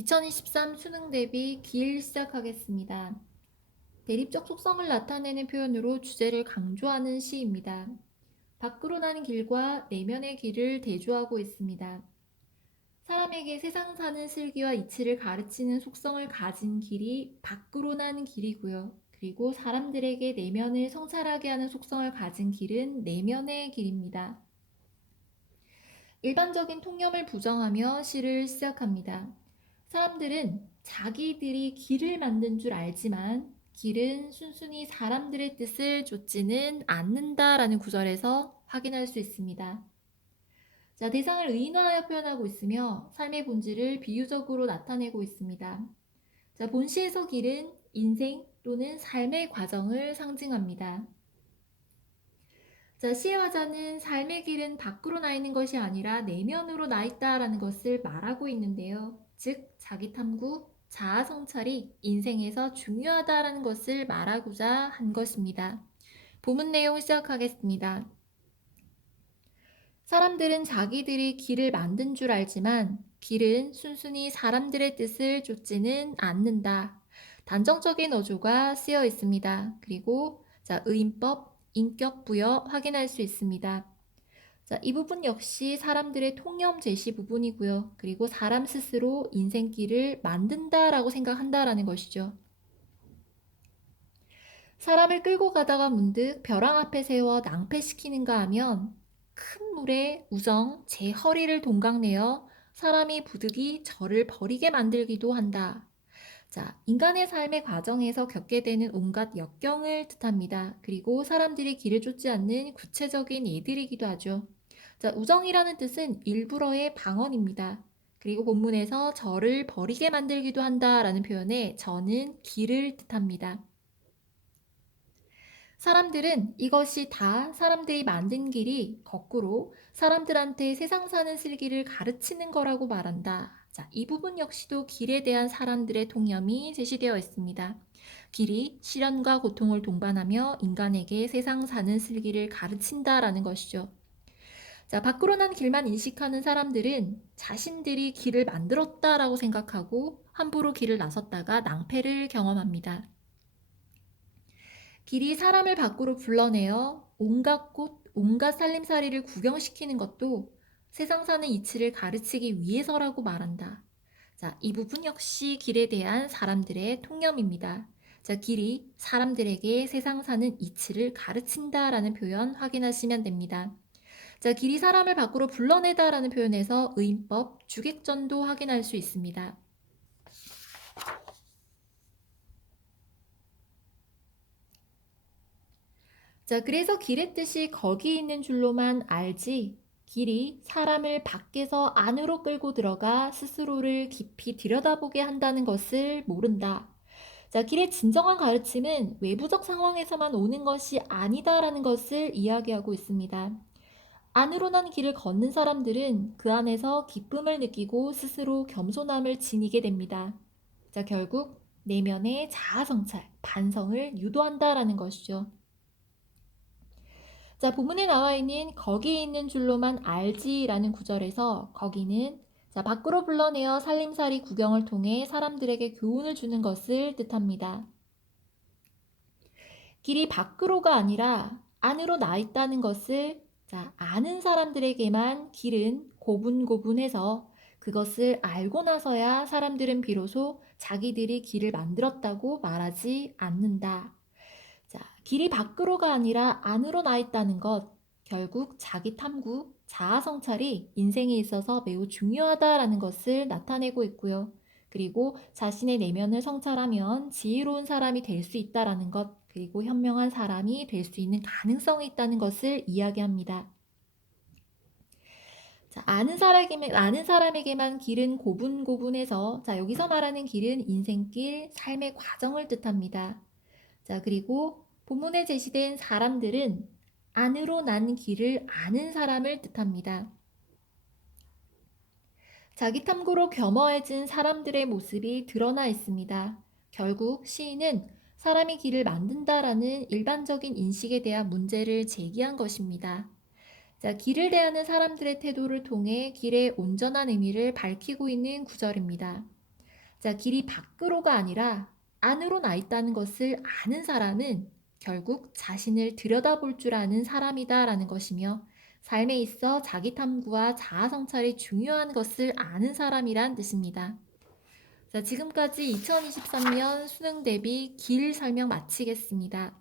2023 수능 대비 길 시작하겠습니다. 대립적 속성을 나타내는 표현으로 주제를 강조하는 시입니다. 밖으로 나는 길과 내면의 길을 대조하고 있습니다. 사람에게 세상 사는 슬기와 이치를 가르치는 속성을 가진 길이 밖으로 나는 길이고요. 그리고 사람들에게 내면을 성찰하게 하는 속성을 가진 길은 내면의 길입니다. 일반적인 통념을 부정하며 시를 시작합니다. 사람들은 자기들이 길을 만든 줄 알지만 길은 순순히 사람들의 뜻을 좇지는 않는다라는 구절에서 확인할 수 있습니다. 자, 대상을 의인화하여 표현하고 있으며 삶의 본질을 비유적으로 나타내고 있습니다. 자, 본시에서 길은 인생 또는 삶의 과정을 상징합니다. 자, 시의 화자는 삶의 길은 밖으로 나 있는 것이 아니라 내면으로 나 있다라는 것을 말하고 있는데요. 즉, 자기 탐구, 자아 성찰이 인생에서 중요하다라는 것을 말하고자 한 것입니다. 본문 내용 시작하겠습니다. 사람들은 자기들이 길을 만든 줄 알지만 길은 순순히 사람들의 뜻을 좇지는 않는다. 단정적인 어조가 쓰여 있습니다. 그리고 의인법, 인격 부여 확인할 수 있습니다. 자, 이 부분 역시 사람들의 통념 제시 부분이고요. 그리고 사람 스스로 인생길을 만든다라고 생각한다라는 것이죠. 사람을 끌고 가다가 문득 벼랑 앞에 세워 낭패시키는가 하면 큰 물에 우정 제 허리를 동강내어 사람이 부득이 저를 버리게 만들기도 한다. 자, 인간의 삶의 과정에서 겪게 되는 온갖 역경을 뜻합니다. 그리고 사람들이 길을 쫓지 않는 구체적인 예들이기도 하죠. 자, 우정이라는 뜻은 일부러의 방언입니다. 그리고 본문에서 저를 버리게 만들기도 한다라는 표현에 저는 길을 뜻합니다. 사람들은 이것이 다 사람들이 만든 길이 거꾸로 사람들한테 세상 사는 슬기를 가르치는 거라고 말한다. 자, 이 부분 역시도 길에 대한 사람들의 통념이 제시되어 있습니다. 길이 시련과 고통을 동반하며 인간에게 세상 사는 슬기를 가르친다라는 것이죠. 자, 밖으로 난 길만 인식하는 사람들은 자신들이 길을 만들었다라고 생각하고 함부로 길을 나섰다가 낭패를 경험합니다. 길이 사람을 밖으로 불러내어 온갖 곳, 온갖 살림살이를 구경시키는 것도 세상 사는 이치를 가르치기 위해서라고 말한다. 자, 이 부분 역시 길에 대한 사람들의 통념입니다. 자, 길이 사람들에게 세상 사는 이치를 가르친다라는 표현 확인하시면 됩니다. 자, 길이 사람을 밖으로 불러내다라는 표현에서 의인법, 주객전도 확인할 수 있습니다. 자, 그래서 길의 뜻이 거기 있는 줄로만 알지, 길이 사람을 밖에서 안으로 끌고 들어가 스스로를 깊이 들여다보게 한다는 것을 모른다. 자, 길의 진정한 가르침은 외부적 상황에서만 오는 것이 아니다라는 것을 이야기하고 있습니다. 안으로 난 길을 걷는 사람들은 그 안에서 기쁨을 느끼고 스스로 겸손함을 지니게 됩니다. 자, 결국 내면의 자아 성찰, 반성을 유도한다라는 것이죠. 자, 본문에 나와 있는 거기 있는 줄로만 알지라는 구절에서 거기는 밖으로 불러내어 살림살이 구경을 통해 사람들에게 교훈을 주는 것을 뜻합니다. 길이 밖으로가 아니라 안으로 나 있다는 것을 아는 사람들에게만 길은 고분고분해서 그것을 알고 나서야 사람들은 비로소 자기들이 길을 만들었다고 말하지 않는다. 자, 길이 밖으로가 아니라 안으로 나 있다는 것, 결국 자기 탐구, 자아 성찰이 인생에 있어서 매우 중요하다라는 것을 나타내고 있고요. 그리고 자신의 내면을 성찰하면 지혜로운 사람이 될 수 있다라는 것, 그리고 현명한 사람이 될 수 있는 가능성이 있다는 것을 이야기합니다. 자, 아는 사람에게만 길은 고분고분해서, 여기서 말하는 길은 인생길, 삶의 과정을 뜻합니다. 자, 그리고 본문에 제시된 사람들은 안으로 난 길을 아는 사람을 뜻합니다. 자기 탐구로 겸허해진 사람들의 모습이 드러나 있습니다. 결국 시인은 사람이 길을 만든다라는 일반적인 인식에 대한 문제를 제기한 것입니다. 자, 길을 대하는 사람들의 태도를 통해 길의 온전한 의미를 밝히고 있는 구절입니다. 자, 길이 밖으로가 아니라 안으로 나 있다는 것을 아는 사람은 결국 자신을 들여다볼 줄 아는 사람이다라는 것이며 삶에 있어 자기 탐구와 자아 성찰이 중요한 것을 아는 사람이란 뜻입니다. 자, 지금까지 2023년 수능 대비 길 설명 마치겠습니다.